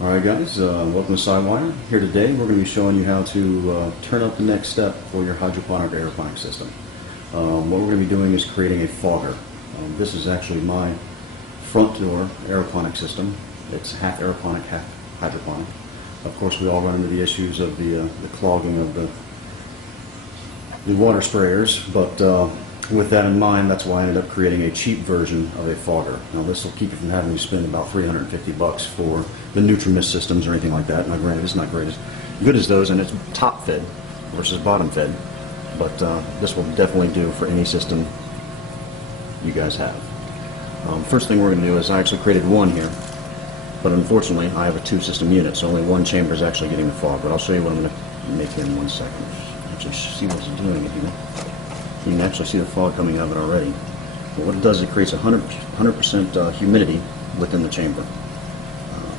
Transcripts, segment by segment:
Alright guys, welcome to Sidewire. Here today we're going to be showing you how to turn up the next step for your hydroponic aeroponic system. What we're going to be doing is creating a fogger. This is actually my front door aeroponic system. It's half aeroponic, half hydroponic. Of course we all run into the issues of the clogging of the water sprayers, but with that in mind, that's why I ended up creating a cheap version of a fogger. Now this will keep you from having to spend about $350 for the Nutrimist systems or anything like that. Now granted, it's not great as good as those, and it's top fed versus bottom fed, but this will definitely do for any system you guys have. First thing we're going to do is I actually created one here, but unfortunately I have a two system unit, so only one chamber is actually getting the fog, but I'll show you what I'm going to make here in 1 second. Actually see what it's doing if you can actually see the fog coming out of it already. But what it does is it creates 100% humidity within the chamber.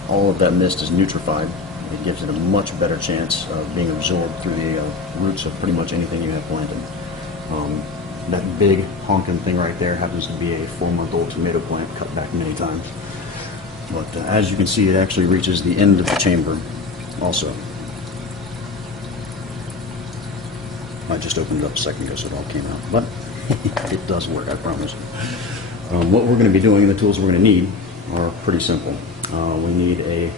All of that mist is nutrified. It gives it a much better chance of being absorbed through the roots of pretty much anything you have planted. That big honking thing right there happens to be a 4-month-old tomato plant cut back many times. But as you can see, it actually reaches the end of the chamber also. I just opened it up a second ago so it all came out, but it does work, I promise. What we're going to be doing and the tools we're going to need are pretty simple. We need a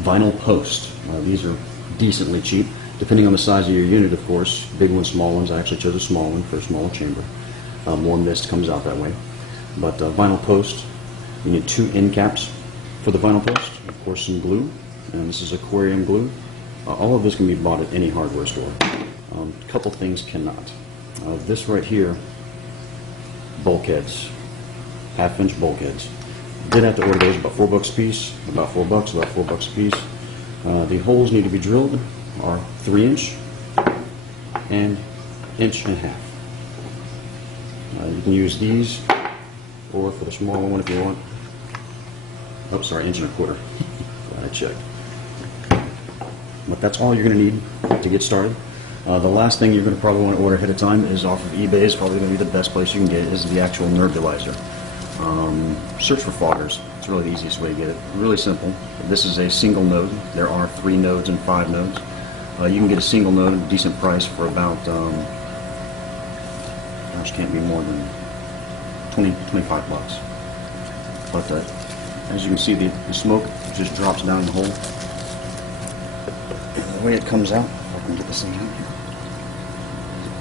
vinyl post. These are decently cheap, depending on the size of your unit, of course. Big ones, small ones. I actually chose a small one for a smaller chamber. More mist comes out that way. But vinyl post, you need 2 end caps for the vinyl post, of course some glue, and this is aquarium glue. All of this can be bought at any hardware store. A couple things cannot. This right here, bulkheads, half-inch bulkheads. Did have to order those, about $4 a piece, about $4 a piece. The holes need to be drilled are 3-inch and 1.5 inches. You can use these, or for the smaller one if you want. Oh, sorry, 1.25 inches. Glad I checked. But that's all you're going to need to get started. The last thing you're going to probably want to order ahead of time is off of eBay. Is probably going to be the best place you can get it, is the actual nebulizer. Search for foggers. It's really the easiest way to get it. Really simple. This is a single node. There are 3 nodes and 5 nodes. You can get a single node at a decent price for about, gosh, can't be more than 25 bucks. But as you can see, the smoke just drops down the hole. And the way it comes out, if I can get this thing out here,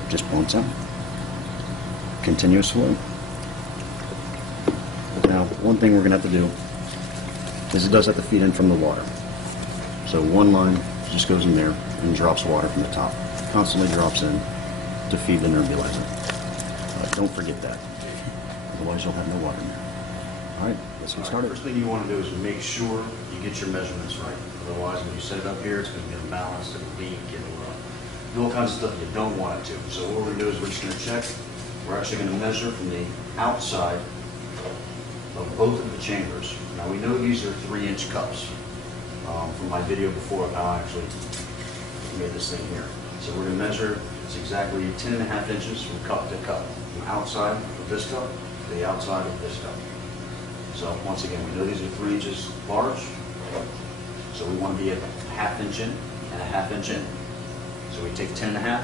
just points out. Continuous flow. Now, one thing we're going to have to do is it does have to feed in from the water. So one line just goes in there and drops water from the top. Constantly drops in to feed the nebulizer. Don't forget that. Otherwise you'll have no water in there. Alright, let's get started. First thing you want to do is make sure you get your measurements right. Otherwise when you set it up here, it's going to get imbalanced, it'll leak, it'll do all kinds of stuff you don't want it to. So what we're going to do is we're just going to check. We're actually going to measure from the outside of both of the chambers. Now we know these are 3-inch cups from my video before of how I actually made this thing here. So we're going to measure, it's exactly 10.5 inches from cup to cup. From outside of this cup to the outside of this cup. So once again, we know these are 3 inches large, so we want to be at 1/2 inch in and 1/2 inch in. So we take 10.5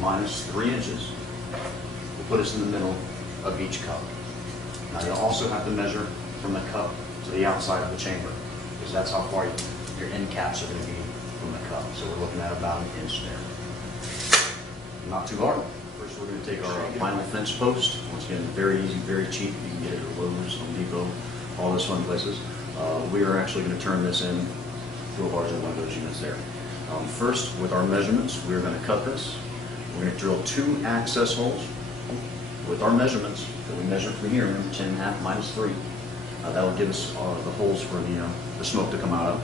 minus 3 inches, will put us in the middle of each cup. Now you'll also have to measure from the cup to the outside of the chamber, because that's how far your end caps are going to be from the cup. So we're looking at about 1 inch there. Not too hard. First we're going to take our vinyl fence post. Once again, very easy, very cheap. You can get it at Lowe's, Home Depot, all those fun places. We are actually going to turn this in to a larger one of those units there. First, with our measurements, we're going to cut this. We're going to drill 2 access holes with our measurements that we measured from here, remember 10.5 minus 3. That will give us the holes for the smoke to come out of.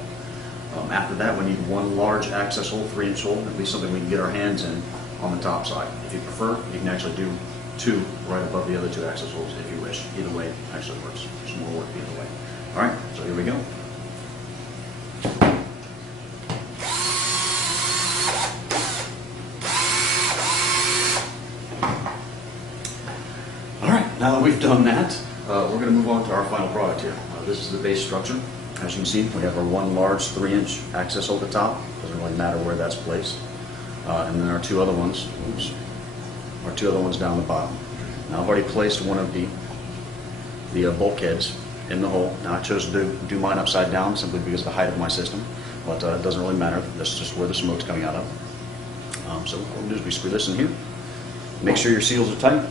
After that, we need 1 large access hole, 3-inch hole, at least something we can get our hands in on the top side. If you prefer, you can actually do 2 right above the other 2 access holes if you wish. Either way actually works. There's more work either way. Alright, so here we go. Alright, now that we've done that, we're going to move on to our final product here. This is the base structure. As you can see, we have our one large 3-inch access hole at the top. Doesn't really matter where that's placed. And then our two other ones, down the bottom. Now I've already placed one of the bulkheads in the hole. Now I chose to do mine upside down simply because of the height of my system, but it doesn't really matter. That's just where the smoke's coming out of. So what we'll do is we screw this in here. Make sure your seals are tight.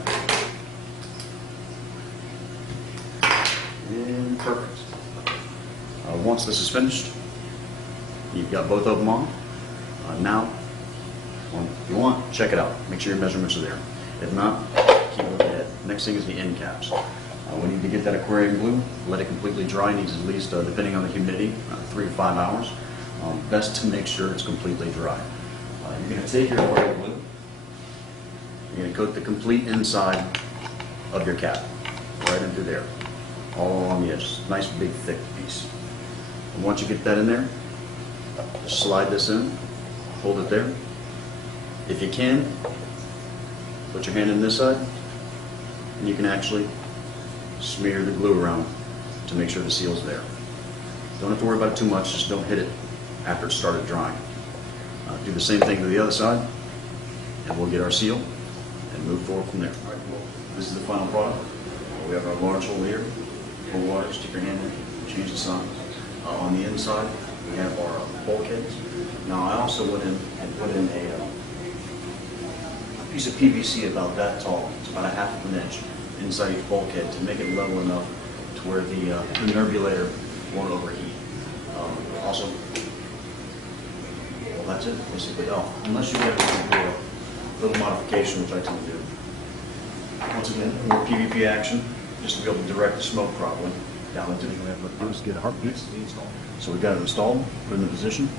And perfect. Once this is finished, you've got both of them on. Now, if you want, check it out. Make sure your measurements are there. If not, keep looking ahead. Next thing is the end caps. We need to get that aquarium glue, let it completely dry. It needs at least, depending on the humidity, 3 to 5 hours. Best to make sure it's completely dry. You're going to take your aquarium glue, you're going to coat the complete inside of your cap, right into there, all along the edges. Nice big thick piece. And once you get that in there, just slide this in, hold it there. If you can, put your hand in this side, and you can actually smear the glue around to make sure the seal's there. Don't have to worry about it too much, just don't hit it after it started drying. Do the same thing to the other side, and we'll get our seal and move forward from there. All right, well, this is the final product. We have our large hole here, full water, stick your hand in, change the size. On the inside, we have our bulkheads. Now I also went in and put in a piece of PVC about that tall. It's about 1/2 of an inch inside each bulkhead to make it level enough to where the nerbulator won't overheat. Also, well, that's it basically. Oh, unless you have to do a little modification, which I tend to do. Once again, more PVP action, just to be able to direct the smoke properly down into the. We have to do is get a heartbeat. So we got it installed, put it in the position.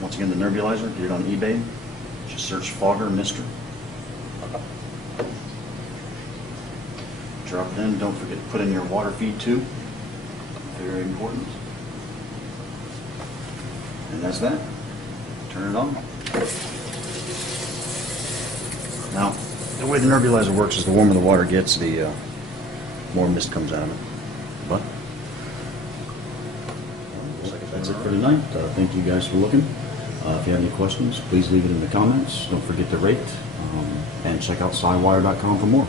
Once again, the nebulizer, get it on eBay. Just search Fogger Mister. Drop it in. Don't forget to put in your water feed too. Very important. And that's that. Turn it on. Now, the way the nebulizer works is the warmer the water gets, the more mist comes out of it. But that's it for tonight. Thank you guys for looking. If you have any questions, please leave it in the comments. Don't forget to rate and check out SciWire.com for more.